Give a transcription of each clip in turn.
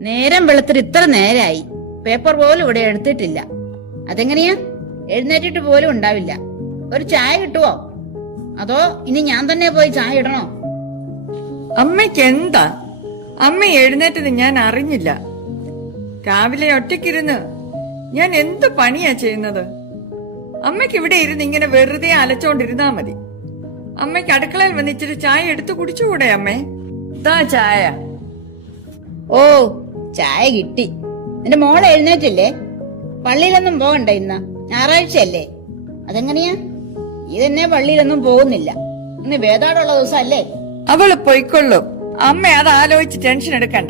നേരം വെളുത്തിട്ട് ഇത്ര നേരായി, പേപ്പർ പോലും ഇവിടെ എടുത്തിട്ടില്ല. അതെങ്ങനെയാ? എഴുന്നേറ്റിട്ട് പോലും ഉണ്ടാവില്ല. ഒരു ചായ കിട്ടുവോ? അതോ ഇനി ഞാൻ തന്നെ പോയി ചായ ഇടണോ? അമ്മയ്ക്ക് എന്താ? അമ്മ എഴുന്നേറ്റത് ഞാൻ അറിഞ്ഞില്ല. രാവിലെ ഒറ്റയ്ക്കിരുന്ന് ഞാൻ എന്ത് പണിയാ ചെയ്യുന്നത്? അമ്മയ്ക്ക് ഇവിടെ ഇരുന്ന് ഇങ്ങനെ വെറുതെ അലച്ചോണ്ടിരുന്നാ മതി. അമ്മയ്ക്ക് അടുക്കളയിൽ വന്ന് ഇച്ചിരി ചായ എടുത്തു കുടിച്ചുകൂടെ അമ്മേ? ഇതാ ചായ. ഓ, ചായ കിട്ടി. നിന്റെ മോളെ എഴുന്നേറ്റില്ലേ? പള്ളിയിലൊന്നും പോകണ്ട, ഇന്ന് ഞായറാഴ്ചയല്ലേ? അതെങ്ങനെയാ? ഇതെന്നെ പള്ളിയിലൊന്നും പോകുന്നില്ല. ഇന്ന് വേദാടുള്ള ദിവസം അല്ലേ? അവള് പൊയ്ക്കൊള്ളു. അമ്മ അത് ആലോചിച്ച് ടെൻഷൻ എടുക്കണ്ട.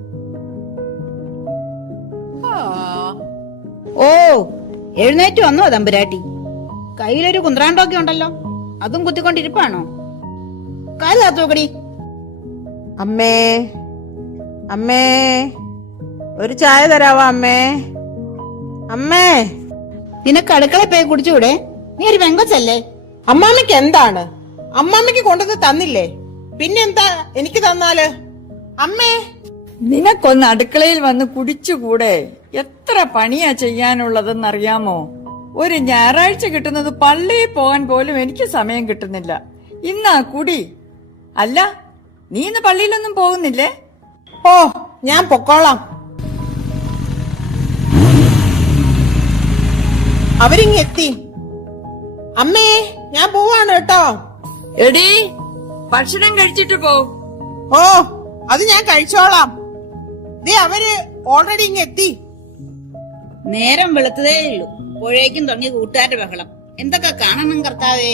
ഓ, എഴുന്നേറ്റ് വന്നോ തമ്പുരാട്ടി? കയ്യിലൊരു കുന്ത്രാണ്ടൊക്കെ ഉണ്ടല്ലോ, അതും കുത്തിക്കൊണ്ടിരിപ്പാണോ? കാല് കാത്തോക്കടി. അമ്മേ, അമ്മേ, ഒരു ചായ തരാവോ അമ്മേ? അമ്മേ, നിനക്ക് അടുക്കള പോയി കുടിച്ചുകൂടെ? നീ ഒരു വെങ്കച്ചല്ലേ? അമ്മാമ്മയ്ക്ക് എന്താണ്? അമ്മാമ്മയ്ക്ക് കൊണ്ടുവന്ന് തന്നില്ലേ? പിന്നെന്താ എനിക്ക് തന്നാല്? അമ്മേ, നിനക്കൊന്ന് അടുക്കളയിൽ വന്ന് കുടിച്ചുകൂടെ? എത്ര പണിയാ ചെയ്യാനുള്ളതെന്നറിയാമോ? ഒരു ഞായറാഴ്ച കിട്ടുന്നത് പള്ളിയിൽ പോകാൻ പോലും എനിക്ക് സമയം കിട്ടുന്നില്ല. ഇന്നാ കുടി. അല്ല, നീ ഇന്ന് പള്ളിയിലൊന്നും പോകുന്നില്ലേ? ഓ, ഞാൻ പൊക്കോളാം. അവരിങ്ങെത്തി. അമ്മേ, ഞാൻ പോവാണ് കേട്ടോ. എടി, ഭക്ഷണം കഴിച്ചിട്ട് പോ. ഓ, അത് ഞാൻ കഴിച്ചോളാം. ദേ അവര് ഓൾറെഡി ഇങ്ങെത്തി. നേരം വെളുത്തതേ ഉള്ളൂ, അപ്പോഴേക്കും തുടങ്ങി കൂട്ടുകാരുടെ ബഹളം. എന്തൊക്കെ കാണണം കർത്താവേ.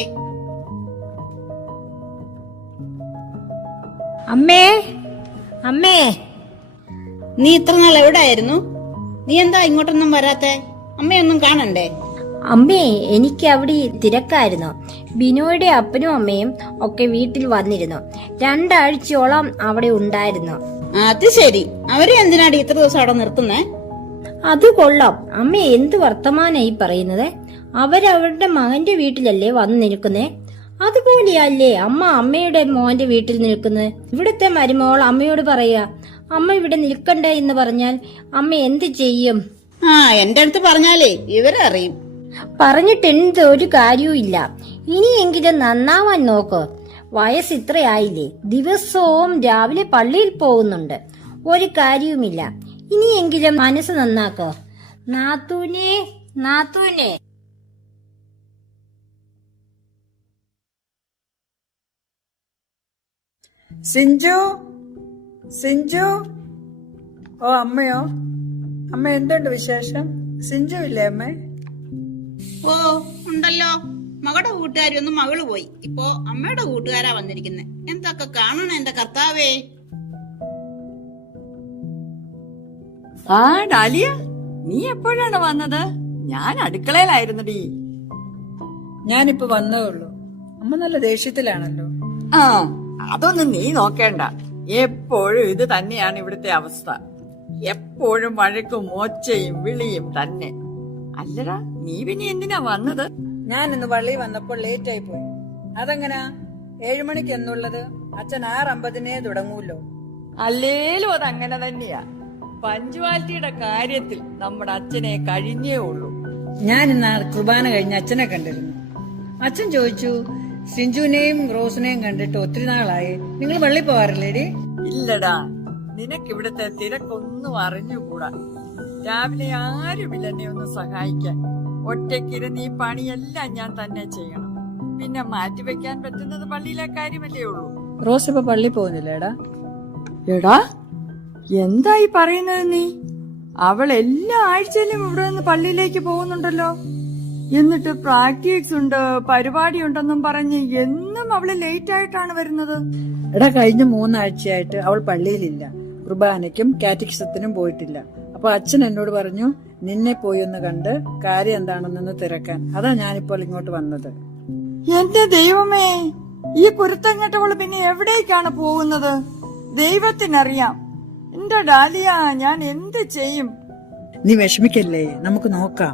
അമ്മേ, അമ്മേ, നീ ഇത്ര നാൾ എവിടായിരുന്നു? നീ എന്താ ഇങ്ങോട്ടൊന്നും വരാത്തെ? അമ്മയൊന്നും കാണണ്ടേ? അമ്മേ, എനിക്ക് അവിടെ തിരക്കായിരുന്നു. ബിനോയുടെ അപ്പനും അമ്മയും ഒക്കെ വീട്ടിൽ വന്നിരുന്നു. 2 ആഴ്ചയോളം അവിടെ ഉണ്ടായിരുന്നു. അത് ശരി. അവരെ എന്തിനാടി ഇത്ര ദിവസം അവിടെ നിർത്തുന്നേ? അത് കൊള്ളാം. അമ്മ എന്ത് വർത്തമാനായി പറയുന്നത്? അവരവരുടെ മകന്റെ വീട്ടിലല്ലേ വന്ന് നിൽക്കുന്നേ? അതുപോലെയല്ലേ അമ്മ അമ്മയുടെ മോന്റെ വീട്ടിൽ നിൽക്കുന്നത്? ഇവിടുത്തെ മരുമോൾ അമ്മയോട് പറയാ, അമ്മ ഇവിടെ നിൽക്കണ്ടേ എന്ന് പറഞ്ഞാൽ അമ്മ എന്ത് ചെയ്യും? എന്റെ അടുത്ത് പറഞ്ഞാലേ ഇവരറിയും. പറഞ്ഞിട്ടെന്ത് ഒരു കാര്യവും ഇല്ല. ഇനിയെങ്കിലും നന്നാവാൻ നോക്ക്. വയസ്സ് ഇത്രയായില്ലേ, ദിവസവും രാവിലെ പള്ളിയിൽ പോകുന്നുണ്ട്. ഒരു കാര്യവുമില്ല. ഇനിയെങ്കിലും മനസ്സ് നന്നാക്കോ. നാത്തൂനെ, നാത്തൂനെ. സിഞ്ചു, സിഞ്ചു. ഓ, അമ്മയോ? അമ്മ എന്തുണ്ട് വിശേഷം? സിഞ്ചു ഇല്ലേ അമ്മേ? ഓ, ഉണ്ടല്ലോ. മകളുടെ കൂട്ടുകാരി ഒന്ന് മകള് പോയി. ഇപ്പോ അമ്മയുടെ കൂട്ടുകാരാ വന്നിരിക്കുന്നെ. എന്തൊക്കെ കാണണം എന്റെ കർത്താവേ. ആ ഡാലിയ, നീ എപ്പോഴാണ് വന്നത്? ഞാൻ അടുക്കളയിലായിരുന്നടി. ഞാനിപ്പോ വന്നേ ഉള്ളൂ. അമ്മ നല്ല ദേഷ്യത്തിലാണല്ലോ. ആ, അതൊന്നും നീ നോക്കേണ്ട. എപ്പോഴും ഇത് തന്നെയാണ് ഇവിടുത്തെ അവസ്ഥ. എപ്പോഴും വഴക്കും ഒച്ചയും വിളിയും തന്നെ. അല്ലടാ, നീ പിന്നെ എന്തിനാ വന്നത്? ഞാൻ ഇന്ന് പള്ളിയിൽ വന്നപ്പോൾ ലേറ്റ് ആയി പോയി. അതെങ്ങനാ? 7 മണിക്ക് എന്നുള്ളത് അച്ഛൻ 6:50 തുടങ്ങൂല്ലോ. അല്ലേലും അത് അങ്ങനെ തന്നെയാ. പഞ്ച്വാലിറ്റിയുടെ കാര്യത്തിൽ നമ്മുടെ അച്ഛനെ കഴിഞ്ഞേ ഉള്ളൂ. ഞാൻ ഇന്ന് കുർബാന കഴിഞ്ഞ് അച്ഛനെ കണ്ടിരുന്നു. അച്ഛൻ ചോദിച്ചു, സിഞ്ചുവിനെയും റോസിനെയും കണ്ടിട്ട് ഒത്തിരി നാളായി, നിങ്ങൾ പള്ളി പോവാറില്ലേടി? ഇല്ലടാ, നിനക്കിവിടുത്തെ തിരക്കൊന്നും അറിഞ്ഞുകൂടാ. രാവിലെ ആരുമില്ല എന്നെ ഒന്ന് സഹായിക്കാൻ. ഒറ്റയ്ക്കിരുന്ന് ഈ പണിയെല്ലാം ഞാൻ തന്നെ ചെയ്യണം. പിന്നെ മാറ്റിവെക്കാൻ പറ്റുന്നത് പള്ളിയിലെ കാര്യമല്ലേ ഉള്ളൂ. റോസ് ഇപ്പൊ പള്ളി പോകുന്നില്ലേടാ? എടാ, എന്തായി പറയുന്നത് നീ? അവൾ എല്ലാ ആഴ്ചയിലും ഇവിടെ നിന്ന് പള്ളിയിലേക്ക് പോകുന്നുണ്ടല്ലോ. എന്നിട്ട് പ്രാക്ടീസ് ഉണ്ട്, പരിപാടി ഉണ്ടെന്നും പറഞ്ഞ് എന്നും അവള് ലേറ്റ് ആയിട്ടാണ് വരുന്നത്. എടാ, കഴിഞ്ഞ 3 ആഴ്ചയായിട്ട് അവൾ പള്ളിയിലില്ല. കുർബാനയ്ക്കും കാറ്റക്കിസത്തിനും പോയിട്ടില്ല. അപ്പൊ അച്ഛൻ എന്നോട് പറഞ്ഞു, നിന്നെ പോയി ഒന്ന് കണ്ട് കാര്യം എന്താണെന്നൊന്ന് തിരക്കാൻ. അതാ ഞാനിപ്പോൾ ഇങ്ങോട്ട് വന്നത്. എന്റെ ദൈവമേ, ഈ കുരുത്തം കെട്ടവള് പിന്നെ എവിടേക്കാണ് പോകുന്നത്? ദൈവത്തിനറിയാം. എന്റെ ഡാലിയ, ഞാൻ എന്ത് ചെയ്യും? നീ വിഷമിക്കല്ലേ, നമുക്ക് നോക്കാം.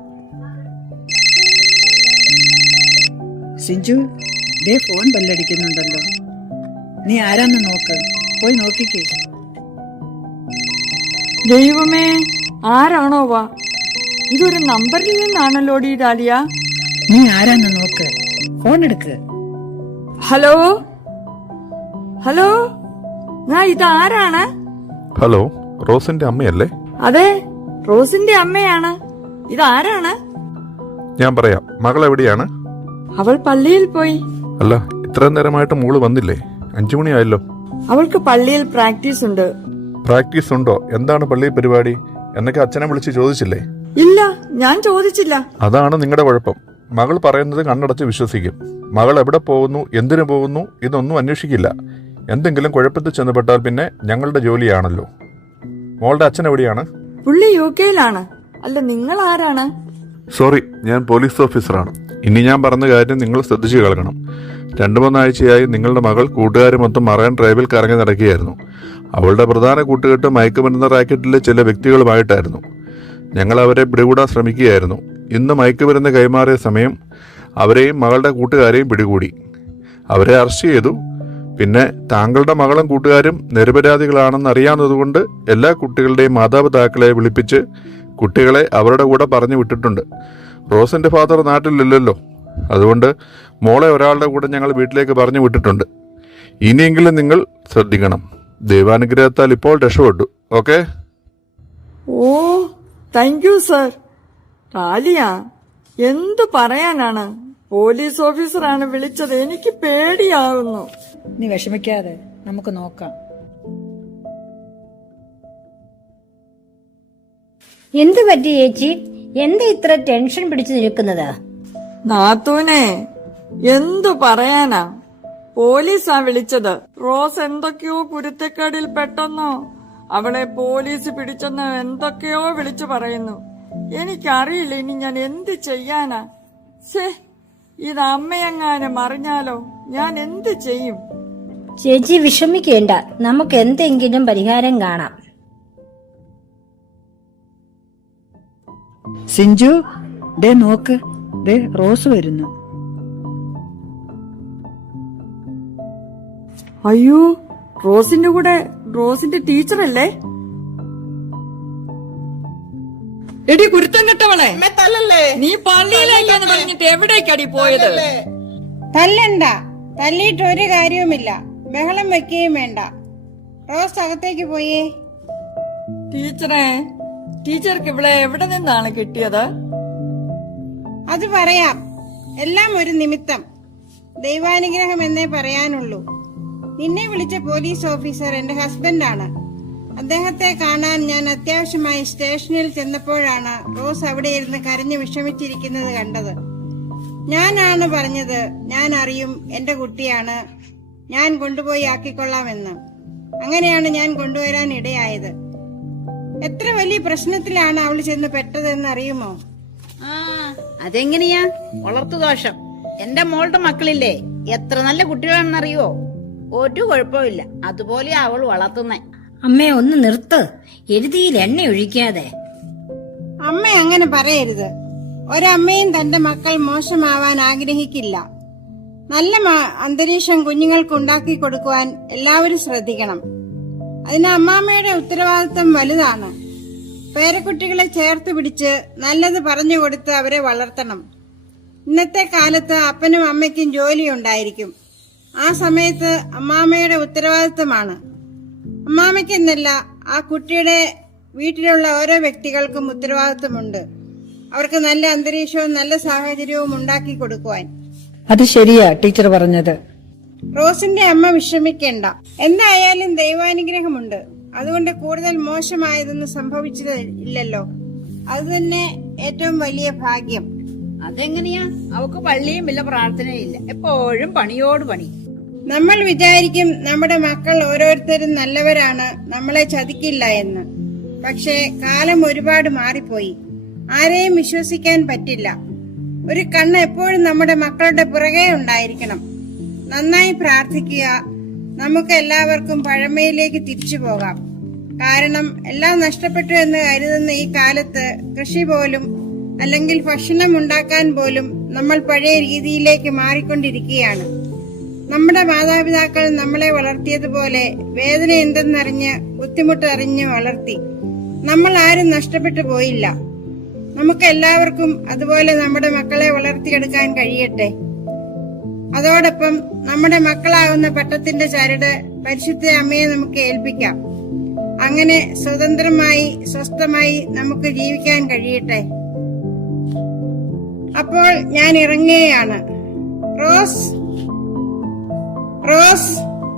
സിഞ്ചു, ദേ ഫോൺ ബെല്ലടിക്കുന്നുണ്ടല്ലോ. നീ ആരാന്ന് നോക്ക്, പോയി നോക്കിക്കേ. ദൈവമേ, ആരാണോ വാ? ഇതൊരു നമ്പറിൽ നിന്നാണല്ലോടി ഡാലിയ. നീ ആരാന്ന് നോക്ക്, ഫോൺ എടുക്ക്. ഹലോ ഹലോ, ഞാൻ ഇതാരാണ്? ഹലോ, റോസിന്റെ അമ്മയല്ലേ? അതെ, റോസിന്റെ അമ്മയാണ്. ഇതാരാണ്? ഞാൻ പറയാം. മകൾ എവിടെയാണ്? അവൾ പള്ളിയിൽ പോയി. അല്ല, ഇത്രയും നേരമായിട്ട് മോള് വന്നില്ലേ? 5 മണിയായല്ലോ. അവൾക്ക് പള്ളിയിൽ പ്രാക്ടീസ് ഉണ്ട്. പ്രാക്ടീസ് ഉണ്ടോ? എന്താണ് പള്ളി പരിപാടി എന്നൊക്കെ അച്ഛനെ വിളിച്ച് ചോദിച്ചില്ലേ? ഇല്ല, ഞാൻ ചോദിച്ചില്ല. അതാണ് നിങ്ങളുടെ കുഴപ്പം. മകൾ പറയുന്നത് കണ്ണടച്ച് വിശ്വസിക്കും. മകൾ എവിടെ പോകുന്നു, എന്തിനു പോകുന്നു, ഇതൊന്നും അന്വേഷിക്കില്ല. എന്തെങ്കിലും കുഴപ്പത്തിൽ ചെന്നപ്പെട്ടാൽ പിന്നെ ഞങ്ങളുടെ ജോലിയാണല്ലോ. മോളുടെ അച്ഛൻ എവിടെയാണ്? പുള്ളി UK-യിലാണ്. അല്ല, നിങ്ങൾ ആരാണ്? സോറി, ഞാൻ പോലീസ് ഓഫീസറാണ്. ഇനി ഞാൻ പറഞ്ഞ കാര്യം നിങ്ങൾ ശ്രദ്ധിച്ചു കേൾക്കണം. 2-3 ആഴ്ചയായി നിങ്ങളുടെ മകൾ കൂട്ടുകാരുമൊത്തം മറൈൻ ഡ്രൈവിൽ കറങ്ങി നടക്കുകയായിരുന്നു. അവളുടെ പ്രധാന കൂട്ടുകെട്ട് മയക്കുമരുന്ന് റാക്കറ്റിലെ ചില വ്യക്തികളുമായിട്ടായിരുന്നു. ഞങ്ങൾ അവരെ പിടികൂടാൻ ശ്രമിക്കുകയായിരുന്നു. ഇന്ന് മയക്കുമരുന്ന് കൈമാറിയ സമയം അവരെയും മകളുടെ കൂട്ടുകാരെയും പിടികൂടി. അവരെ അറസ്റ്റ് ചെയ്തു. പിന്നെ താങ്കളുടെ മകളും കൂട്ടുകാരും നിരപരാധികളാണെന്ന് അറിയാവുന്നതുകൊണ്ട് എല്ലാ കുട്ടികളുടെയും മാതാപിതാക്കളെ വിളിപ്പിച്ച് കുട്ടികളെ അവരുടെ കൂടെ പറഞ്ഞു വിട്ടിട്ടുണ്ട്. റോസിന്റെ ഫാദർ നാട്ടിലില്ലല്ലോ, അതുകൊണ്ട് മോളെ ഒരാളുടെ കൂടെ ഞങ്ങൾ വീട്ടിലേക്ക് പറഞ്ഞു വിട്ടിട്ടുണ്ട്. ഇനിയെങ്കിലും നിങ്ങൾ ശ്രദ്ധിക്കണം. ദൈവാനുഗ്രഹത്താൽ ഇപ്പോൾ രക്ഷപ്പെട്ടു. ഓക്കെ? ഓ, താങ്ക് യു സർ. ഡാലിയ, എന്തു പറയാനാണ്? പോലീസ് ഓഫീസറാണ് വിളിച്ചത്. എനിക്ക് പേടിയാവുന്നു. നീ വിഷമിക്കാതെ, നമുക്ക് നോക്കാം. എന്ത് പറ്റി ചേച്ചി? എന്താ ഇത്ര ടെൻഷൻ പിടിച്ചു നിൽക്കുന്നത്? നാത്തൂനെ, എന്തു പറയാനാ? പോലീസാ വിളിച്ചത്. റോസ് എന്തൊക്കെയോ കുരുത്തക്കേടിൽ പെട്ടെന്നോ അവളെ പോലീസ് പിടിച്ചെന്ന് എന്തൊക്കെയോ വിളിച്ചു പറയുന്നു. എനിക്കറിയില്ല ഇനി ഞാൻ എന്ത് ചെയ്യാനാ. ഛേ, ഇത് അമ്മയെങ്ങാനും അറിഞ്ഞാലോ? ഞാൻ എന്ത് ചെയ്യും? ചേച്ചി വിഷമിക്കേണ്ട, നമുക്ക് എന്തെങ്കിലും പരിഹാരം കാണാം. സിഞ്ചു, ദേ നോക്ക്, ദേ റോസ് വരുന്നു. അയ്യോ, റോസിന്റെ കൂടെ റോസിന്റെ ടീച്ചറല്ലേ? എടി കുരുത്തം കെട്ടവളെ, അമ്മ തല്ലല്ലേ? നീ പള്ളിയിലേക്കാന്ന് പറഞ്ഞിട്ട് എവിടേക്കടി പോയത്? തല്ലണ്ട, തല്ലിയിട്ട് ഒരു കാര്യവുമില്ല. ബഹളം വെക്കുകയും വേണ്ട. റോസ് അകത്തേക്ക് പോയേ. ടീച്ചറെ, ടീച്ചർക്ക് ഇവിടെ എവിടെ നിന്നാണ് കിട്ടിയത്? അത് പറയാം. എല്ലാം ഒരു നിമിത്തം, ദൈവാനുഗ്രഹം എന്നേ പറയാനുള്ളൂ. നിന്നെ വിളിച്ച പോലീസ് ഓഫീസർ എന്റെ ഹസ്ബൻഡാണ്. അദ്ദേഹത്തെ കാണാൻ ഞാൻ അത്യാവശ്യമായി സ്റ്റേഷനിൽ ചെന്നപ്പോഴാണ് റോസ് അവിടെ ഇരുന്ന് കരഞ്ഞു വിഷമിച്ചിരിക്കുന്നത് കണ്ടത്. ഞാനാണ് പറഞ്ഞത്, ഞാൻ അറിയും, എന്റെ കുട്ടിയാണ്, ഞാൻ കൊണ്ടുപോയി ആക്കിക്കൊള്ളാമെന്ന്. അങ്ങനെയാണ് ഞാൻ കൊണ്ടുവരാൻ ഇടയായത്. എത്ര വലിയ പ്രശ്നത്തിലാണ് അവൾ ചെന്ന് പെട്ടതെന്ന് അറിയുമോ? അതെങ്ങനെയാ? വളർത്തുദോഷം. എന്റെ മോളുടെ മക്കളില്ലേ, എത്ര നല്ല കുട്ടികളാണെന്നറിയോ? ഒരു കുഴപ്പമില്ല. അതുപോലെ അവൾ വളർത്തുന്നേ. അമ്മേ, ഒന്ന് നിർത്ത്. എരുതിയിൽ എണ്ണ ഒഴിക്കാതെ. അമ്മ അങ്ങനെ പറയരുത്. ഒരമ്മയും തന്റെ മക്കൾ മോശമാവാൻ ആഗ്രഹിക്കില്ല. നല്ല അന്തരീക്ഷം കുഞ്ഞുങ്ങൾക്ക് ഉണ്ടാക്കി കൊടുക്കുവാൻ എല്ലാവരും ശ്രദ്ധിക്കണം. അതിന് അമ്മാമ്മയുടെ ഉത്തരവാദിത്തം വലുതാണ്. പേരക്കുട്ടികളെ ചേർത്ത് പിടിച്ച് നല്ലത് പറഞ്ഞു കൊടുത്ത് അവരെ വളർത്തണം. ഇന്നത്തെ കാലത്ത് അപ്പനും അമ്മയ്ക്കും ജോലിയുണ്ടായിരിക്കും. ആ സമയത്ത് അമ്മാമ്മയുടെ ഉത്തരവാദിത്തമാണ്. അമ്മാമ്മയ്ക്കെന്നല്ല, ആ കുട്ടിയുടെ വീട്ടിലുള്ള ഓരോ വ്യക്തികൾക്കും ഉത്തരവാദിത്തമുണ്ട്. അവർക്ക് നല്ല അന്തരീക്ഷവും നല്ല സാഹചര്യവും ഉണ്ടാക്കി കൊടുക്കുവാൻ. അത് ശരിയാ ടീച്ചർ പറഞ്ഞത്. റോസിന്റെ അമ്മ വിഷമിക്കേണ്ട. എന്തായാലും ദൈവാനുഗ്രഹമുണ്ട്. അതുകൊണ്ട് കൂടുതൽ മോശമായതൊന്നും സംഭവിച്ചത് ഇല്ലല്ലോ. അത് തന്നെ ഏറ്റവും വലിയ ഭാഗ്യം. അതെങ്ങനെയാ? അവക്ക് പള്ളിയും ഇല്ല, പ്രാർത്ഥനയും ഇല്ല, എപ്പോഴും പണിയോട് പണി. നമ്മൾ വിചാരിക്കും നമ്മുടെ മക്കൾ ഓരോരുത്തരും നല്ലവരാണ്, നമ്മളെ ചതിക്കില്ല എന്ന്. പക്ഷേ കാലം ഒരുപാട് മാറിപ്പോയി. ആരെയും വിശ്വസിക്കാൻ പറ്റില്ല. ഒരു കണ്ണ് എപ്പോഴും നമ്മുടെ മക്കളുടെ പുറകെ ഉണ്ടായിരിക്കണം. നന്നായി പ്രാർത്ഥിക്കുക. നമുക്ക് എല്ലാവർക്കും പഴമയിലേക്ക് തിരിച്ചു പോകാം. കാരണം എല്ലാം നഷ്ടപ്പെട്ടു എന്ന് കരുതുന്ന ഈ കാലത്ത് കൃഷി പോലും അല്ലെങ്കിൽ ഭക്ഷണം ഉണ്ടാക്കാൻ പോലും നമ്മൾ പഴയ രീതിയിലേക്ക് മാറിക്കൊണ്ടിരിക്കുകയാണ്. നമ്മുടെ മാതാപിതാക്കൾ നമ്മളെ വളർത്തിയതുപോലെ വേദന എന്തെന്നറിഞ്ഞ് ബുദ്ധിമുട്ട് അറിഞ്ഞ് വളർത്തി. നമ്മൾ ആരും നഷ്ടപ്പെട്ടു പോയില്ല. നമുക്ക് എല്ലാവർക്കും അതുപോലെ നമ്മുടെ മക്കളെ വളർത്തിയെടുക്കാൻ കഴിയട്ടെ. അതോടൊപ്പം നമ്മുടെ മക്കളാകുന്ന പട്ടത്തിന്റെ ചരട് പരിശുദ്ധ അമ്മയെ നമുക്ക് ഏൽപ്പിക്കാം. അങ്ങനെ സ്വതന്ത്രമായി സ്വസ്ഥമായി നമുക്ക് ജീവിക്കാൻ കഴിയട്ടെ. അപ്പോൾ ഞാൻ ഇറങ്ങുകയാണ്. Rose, Rose.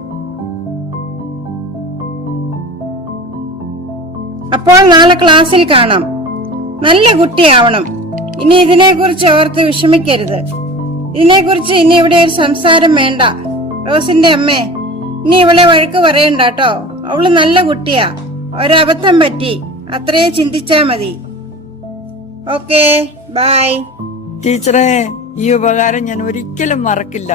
അപ്പോൾ നാളെ ക്ലാസ്സിൽ കാണാം. നല്ല കുട്ടിയാവണം. ഇനി ഇതിനെക്കുറിച്ച് ഓർത്ത് വിഷമിക്കരുത്. ഇതിനെക്കുറിച്ച് ഇനി ഇവിടെ ഒരു സംസാരം വേണ്ട. റോസിന്റെ അമ്മേ, ഇനി ഇവളെ വഴക്ക് പറയണ്ട കേട്ടോ. അവള് നല്ല കുട്ടിയാ. ഒരബദ്ധം പറ്റി, അത്രേ ചിന്തിച്ചാ മതി. Okay, bye. ടീച്ചറെ, ഈ ഉപകാരം ഞാൻ ഒരിക്കലും മറക്കില്ല.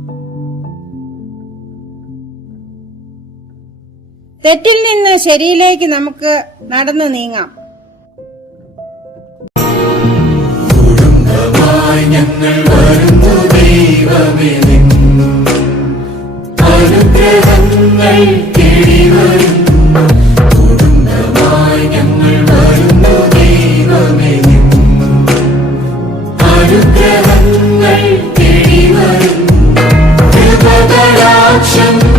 തെറ്റിൽ നിന്ന് ശരിയിലേക്ക് നമുക്ക് നടന്നു നീങ്ങാം. ഞങ്ങൾ വരുന്നു ദൈവമേ, നിൻ അനുഗ്രഹങ്ങൾ തേടി വരുന്നു. കുടുംബമായി ഞങ്ങൾ വരുന്നു ദൈവമേ, നിൻ അനുഗ്രഹങ്ങൾ തേടി വരുന്നു. കൃപകടാക്ഷം